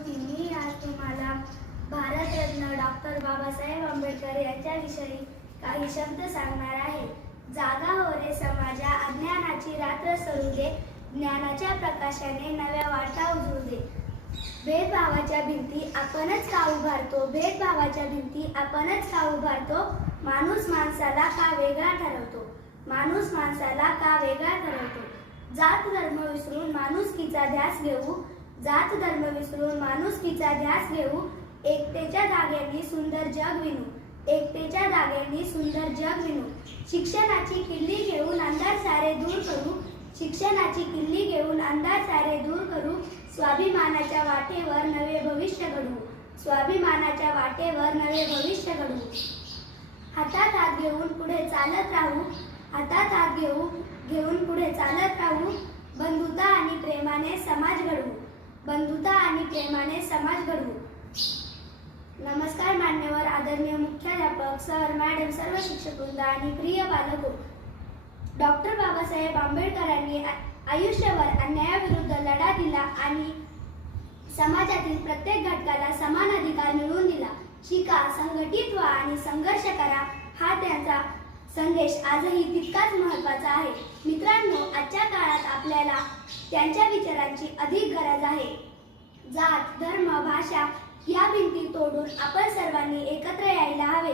होती. मी आज तुम्हाला भारतरत्न डॉक्टर बाबासाहेब आंबेडकर यांच्याविषयी काही शब्द सांगणार आहे. जागा हो रे समाजा, अज्ञानाची रात्र सरू दे, ज्ञानाच्या प्रकाशाने नव्या वाटा उजळू दे. भेदभावाच्या भिंती आपणच का उभारतो, भेदभावाच्या भिंती आपणच का उभारतो. माणूस माणसाला का वेगळा ठरवतो, माणूस माणसाला का वेगळा ठरवतो. जात धर्म विसरून माणुसकीचा ध्यास घेऊ, जात धर्म विसरून माणुसकीचा ध्यास घेऊ. एकतेच्या धाग्यांनी सुंदर जग विणू, एकतेच्या धाग्यांनी सुंदर जग विणू. शिक्षणाची किल्ली घेऊन अंधार सारे दूर करू, शिक्षणाची किल्ली घेऊन अंधार सारे दूर करू. स्वाभिमानाच्या वाटेवर नवे भविष्य घडवू, स्वाभिमानाच्या वाटेवर नवे भविष्य घडवू. हातात हात घेऊन पुढे चालत राहू, हातात हात घेऊन पुढे चालत राहू. बंधुता आणि प्रेमाने समाज घडवू, बंधुता आणि प्रेमाने समाज घडवू. नमस्कार मान्यवर, आदरणीय मुख्याध्यापक सर, मॅडम, सर्व शिक्षकवृंद आणि प्रिय बालको. डॉक्टर बाबासाहेब आंबेडकरांनी आयुष्यभर अन्यायाविरुद्ध लढा दिला आणि समाजातील प्रत्येक घटकाला समान अधिकार मिळवून दिला. शिका, संघटित व्हा आणि संघर्ष करा, हा त्यांचा संदेश आजही तितकाच महत्त्वाचा आहे. मित्रांनो, आजच्या काळात आपल्याला त्यांच्या विचारांची अधिक गरज आहे. जात, धर्म, भाषा या भिंती तोडून आपण सर्वांनी एकत्र यायला हवे,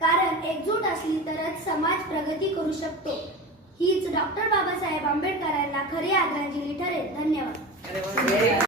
कारण एकजूट असली तरच समाज प्रगती करू शकतो. हीच डॉक्टर बाबासाहेब आंबेडकरांना खरी आदरांजली ठरेल. धन्यवाद.